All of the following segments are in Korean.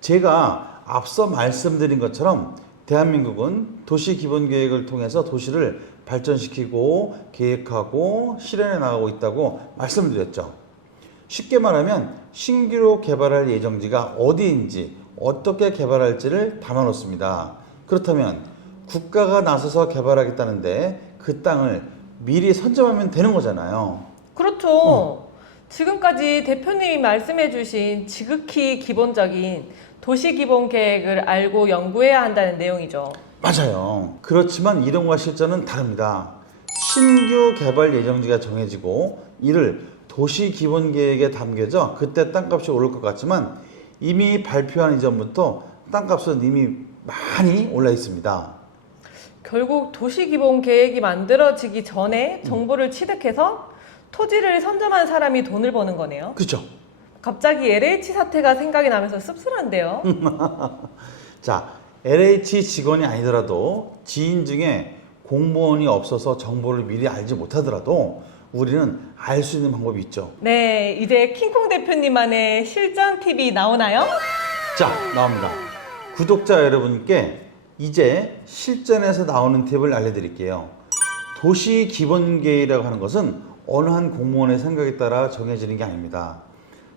제가 앞서 말씀드린 것처럼 대한민국은 도시기본계획을 통해서 도시를 발전시키고 계획하고 실현해 나가고 있다고 말씀드렸죠. 쉽게 말하면 신규로 개발할 예정지가 어디인지 어떻게 개발할지를 담아놓습니다. 그렇다면 국가가 나서서 개발하겠다는데 그 땅을 미리 선점하면 되는 거잖아요. 그렇죠. 지금까지 대표님이 말씀해주신 지극히 기본적인 도시기본계획을 알고 연구해야 한다는 내용이죠. 맞아요. 그렇지만 이론과 실전은 다릅니다. 신규 개발 예정지가 정해지고 이를 도시기본계획에 담겨져 그때 땅값이 오를 것 같지만 이미 발표한 이전부터 땅값은 이미 많이 올라 있습니다. 결국 도시기본계획이 만들어지기 전에 정보를 취득해서 토지를 선점한 사람이 돈을 버는 거네요. 그렇죠? 갑자기 LH 사태가 생각이 나면서 씁쓸한데요. 자, LH 직원이 아니더라도 지인 중에 공무원이 없어서 정보를 미리 알지 못하더라도 우리는 알 수 있는 방법이 있죠. 네, 이제 킹콩 대표님만의 실전 팁이 나오나요? 자, 나옵니다. 구독자 여러분께 이제 실전에서 나오는 팁을 알려드릴게요. 도시 기본계획이라고 하는 것은 어느 한 공무원의 생각에 따라 정해지는 게 아닙니다.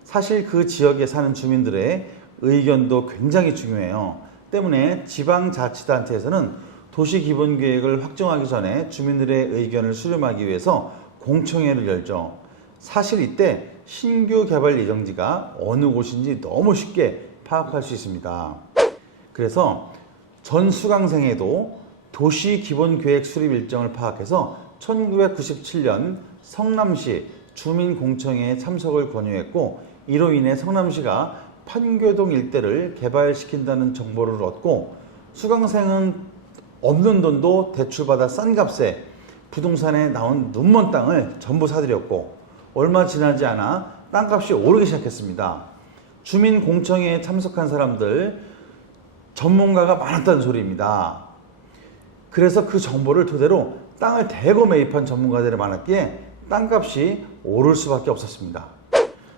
사실 그 지역에 사는 주민들의 의견도 굉장히 중요해요. 때문에 지방자치단체에서는 도시기본계획을 확정하기 전에 주민들의 의견을 수렴하기 위해서 공청회를 열죠. 사실 이때 신규 개발 예정지가 어느 곳인지 너무 쉽게 파악할 수 있습니다. 그래서 전 수강생에도 도시기본계획 수립 일정을 파악해서 1997년 성남시 주민공청회에 참석을 권유했고 이로 인해 성남시가 판교동 일대를 개발시킨다는 정보를 얻고 수강생은 없는 돈도 대출받아 싼 값에 부동산에 나온 눈먼 땅을 전부 사들였고 얼마 지나지 않아 땅값이 오르기 시작했습니다. 주민공청회에 참석한 사람들 전문가가 많았다는 소리입니다. 그래서 그 정보를 토대로 땅을 대거 매입한 전문가들이 많았기에 땅값이 오를 수밖에 없었습니다.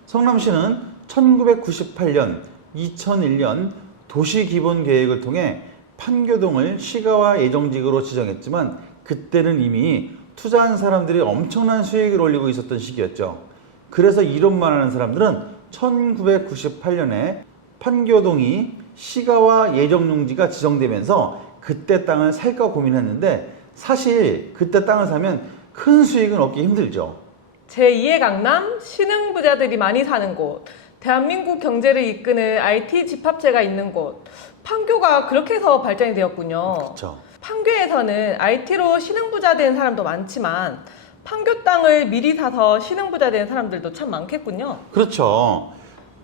성남시는 1998년, 2001년 도시기본계획을 통해 판교동을 시가와 예정지구로 지정했지만 그때는 이미 투자한 사람들이 엄청난 수익을 올리고 있었던 시기였죠. 그래서 이론만 하는 사람들은 1998년에 판교동이 시가와 예정용지가 지정되면서 그때 땅을 살까 고민했는데 사실 그때 땅을 사면 큰 수익은 얻기 힘들죠. 제2의 강남, 신흥부자들이 많이 사는 곳, 대한민국 경제를 이끄는 IT 집합체가 있는 곳, 판교가 그렇게 해서 발전이 되었군요. 그렇죠. 판교에서는 IT로 신흥부자 된 사람도 많지만 판교 땅을 미리 사서 신흥부자 된 사람들도 참 많겠군요. 그렇죠.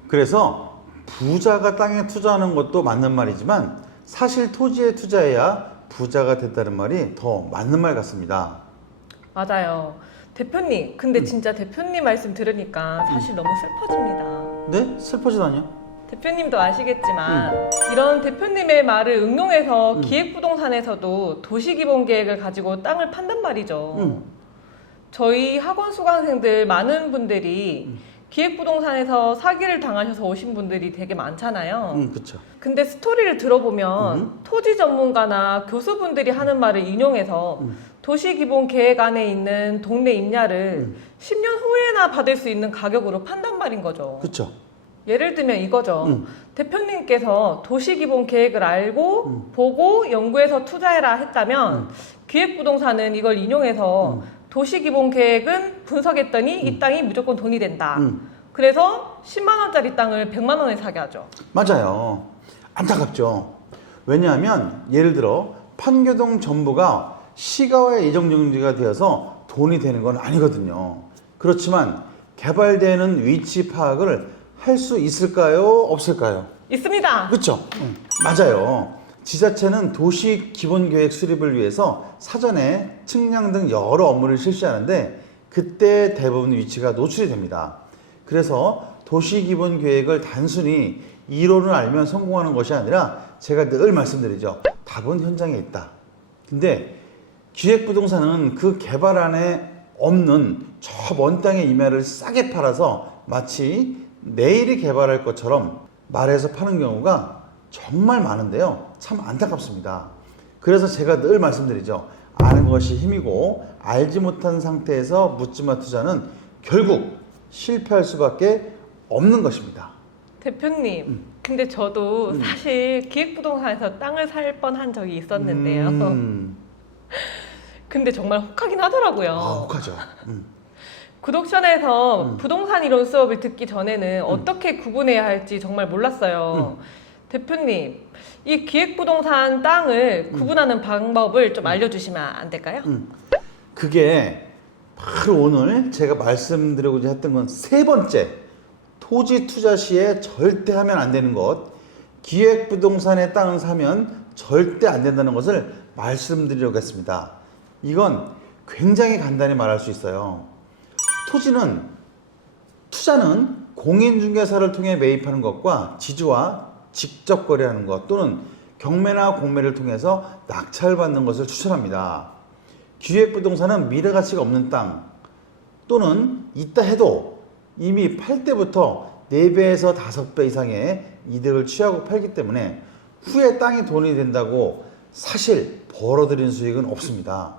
그래서 부자가 땅에 투자하는 것도 맞는 말이지만 사실 토지에 투자해야 부자가 됐다는 말이 더 맞는 말 같습니다. 맞아요. 대표님, 근데 진짜 대표님 말씀 들으니까 사실 너무 슬퍼집니다. 네? 슬퍼지다니요? 대표님도 아시겠지만 이런 대표님의 말을 응용해서 기획부동산에서도 도시기본계획을 가지고 땅을 판단 말이죠. 저희 학원 수강생들 많은 분들이 기획부동산에서 사기를 당하셔서 오신 분들이 되게 많잖아요. 그렇죠. 근데 스토리를 들어보면 토지 전문가나 교수분들이 하는 말을 인용해서 도시기본계획 안에 있는 동네 임야를 10년 후에나 받을 수 있는 가격으로 판단 말인 거죠. 그렇죠. 예를 들면 이거죠. 대표님께서 도시기본계획을 알고 보고 연구해서 투자해라 했다면 기획부동산은 이걸 인용해서 도시기본계획은 분석했더니 이 땅이 무조건 돈이 된다. 그래서 10만 원짜리 땅을 100만 원에 사게 하죠. 맞아요. 안타깝죠. 왜냐하면 예를 들어 판교동 전부가 시가와 예정용지가 되어서 돈이 되는 건 아니거든요. 그렇지만 개발되는 위치 파악을 할 수 있을까요? 없을까요? 있습니다. 그렇죠. 맞아요. 지자체는 도시 기본계획 수립을 위해서 사전에 측량 등 여러 업무를 실시하는데 그때 대부분 위치가 노출이 됩니다. 그래서 도시 기본계획을 단순히 이론을 알면 성공하는 것이 아니라 제가 늘 말씀드리죠. 답은 현장에 있다. 근데 기획부동산은 그 개발 안에 없는 저 먼 땅의 임야를 싸게 팔아서 마치 내일이 개발할 것처럼 말해서 파는 경우가 정말 많은데요. 참 안타깝습니다. 그래서 제가 늘 말씀드리죠. 아는 것이 힘이고 알지 못한 상태에서 묻지마 투자는 결국 실패할 수밖에 없는 것입니다. 대표님, 근데 저도 사실 기획부동산에서 땅을 살 뻔한 적이 있었는데요. 근데 정말 혹하긴 하더라고요. 혹하죠. 구독전에서 부동산 이론 수업을 듣기 전에는 어떻게 구분해야 할지 정말 몰랐어요. 대표님, 이 기획부동산 땅을 구분하는 방법을 좀 알려주시면 안 될까요? 그게 바로 오늘 제가 말씀드리고자 했던 건 세 번째, 토지 투자 시에 절대 하면 안 되는 것, 기획부동산의 땅을 사면 절대 안 된다는 것을 말씀드리려고 했습니다. 이건 굉장히 간단히 말할 수 있어요. 투자는 공인중개사를 통해 매입하는 것과 지주와 직접 거래하는 것 또는 경매나 공매를 통해서 낙찰받는 것을 추천합니다. 기획부동산은 미래가치가 없는 땅 또는 있다 해도 이미 팔 때부터 4배에서 5배 이상의 이득을 취하고 팔기 때문에 후에 땅이 돈이 된다고 사실 벌어들인 수익은 없습니다.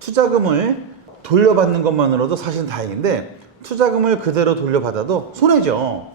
투자금을 돌려받는 것만으로도 사실 다행인데 투자금을 그대로 돌려받아도 손해죠.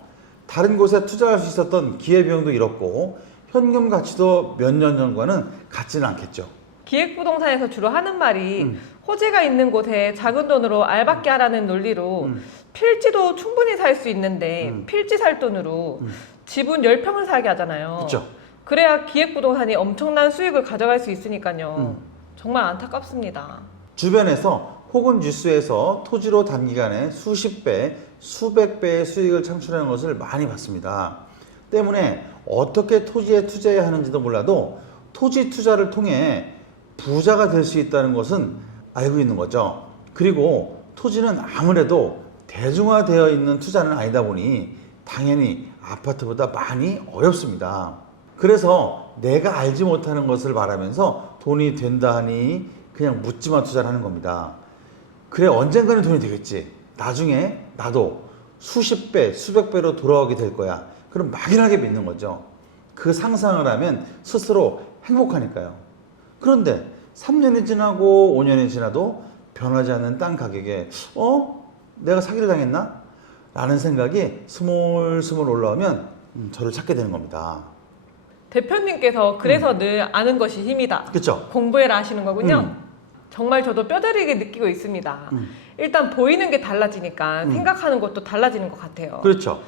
다른 곳에 투자할 수 있었던 기회비용도 잃었고 현금 가치도 몇 년 전과는 같지는 않겠죠. 기획부동산에서 주로 하는 말이 호재가 있는 곳에 작은 돈으로 알박기 하라는 논리로 필지도 충분히 살 수 있는데 필지 살 돈으로 지분 10평을 사게 하잖아요. 그렇죠. 그래야 기획부동산이 엄청난 수익을 가져갈 수 있으니까요. 정말 안타깝습니다. 주변에서 혹은 뉴스에서 토지로 단기간에 수십 배, 수백 배의 수익을 창출하는 것을 많이 봤습니다. 때문에 어떻게 토지에 투자해야 하는지도 몰라도 토지 투자를 통해 부자가 될 수 있다는 것은 알고 있는 거죠. 그리고 토지는 아무래도 대중화되어 있는 투자는 아니다 보니 당연히 아파트보다 많이 어렵습니다. 그래서 내가 알지 못하는 것을 말하면서 돈이 된다 하니 그냥 묻지마 투자를 하는 겁니다. 그래 언젠가는 돈이 되겠지. 나중에 나도 수십 배, 수백 배로 돌아오게 될 거야. 그럼 막연하게 믿는 거죠. 그 상상을 하면 스스로 행복하니까요. 그런데 3년이 지나고 5년이 지나도 변하지 않는 땅 가격에 내가 사기를 당했나? 라는 생각이 스물스물 올라오면 저를 찾게 되는 겁니다. 대표님께서 그래서 늘 아는 것이 힘이다. 그렇죠? 공부해라 하시는 거군요. 정말 저도 뼈저리게 느끼고 있습니다. 일단 보이는 게 달라지니까 생각하는 것도 달라지는 것 같아요. 그렇죠.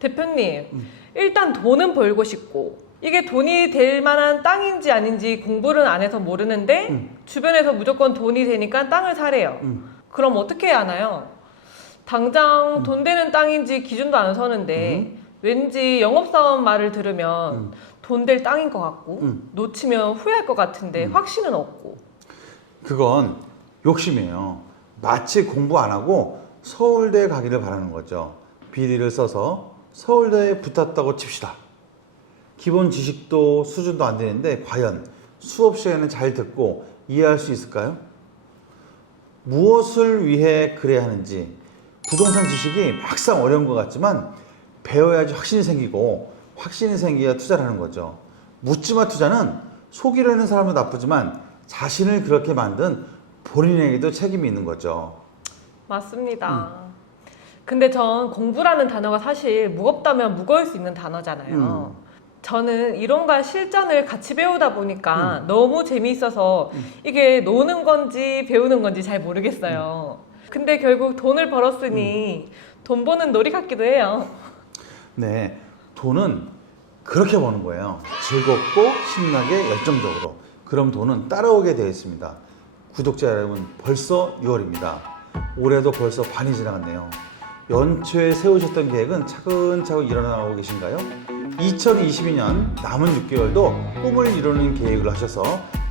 대표님, 일단 돈은 벌고 싶고 이게 돈이 될 만한 땅인지 아닌지 공부를 안 해서 모르는데 주변에서 무조건 돈이 되니까 땅을 사래요. 그럼 어떻게 해야 하나요? 당장 돈 되는 땅인지 기준도 안 서는데 왠지 영업사원 말을 들으면 돈 될 땅인 것 같고 놓치면 후회할 것 같은데 확신은 없고. 그건 욕심이에요. 마치 공부 안 하고 서울대에 가기를 바라는 거죠. 비리를 써서 서울대에 붙었다고 칩시다. 기본 지식도 수준도 안 되는데 과연 수업 시간에 잘 듣고 이해할 수 있을까요? 무엇을 위해 그래야 하는지 부동산 지식이 막상 어려운 것 같지만 배워야지 확신이 생기고 확신이 생겨야 투자를 하는 거죠. 묻지마 투자는 속이려는 사람도 나쁘지만 자신을 그렇게 만든 본인에게도 책임이 있는 거죠. 맞습니다. 근데 전 공부라는 단어가 사실 무겁다면 무거울 수 있는 단어잖아요. 저는 이론과 실전을 같이 배우다 보니까 너무 재미있어서 이게 노는 건지 배우는 건지 잘 모르겠어요. 근데 결국 돈을 벌었으니 돈 버는 놀이 같기도 해요. 네, 돈은 그렇게 버는 거예요. 즐겁고 신나게 열정적으로. 그럼 돈은 따라오게 되어 있습니다. 구독자 여러분, 벌써 6월입니다. 올해도 벌써 반이 지나갔네요. 연초에 세우셨던 계획은 차근차근 일어나고 계신가요? 2022년 남은 6개월도 꿈을 이루는 계획을 하셔서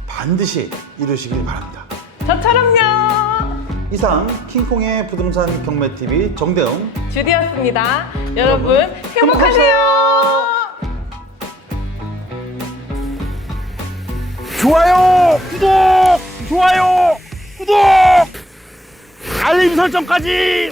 반드시 이루시길 바랍니다. 저처럼요. 이상 킹콩의 부동산 경매TV 정대웅 주디였습니다. 여러분 행복하세요. 좋아요, 구독, 좋아요, 구독, 알림 설정까지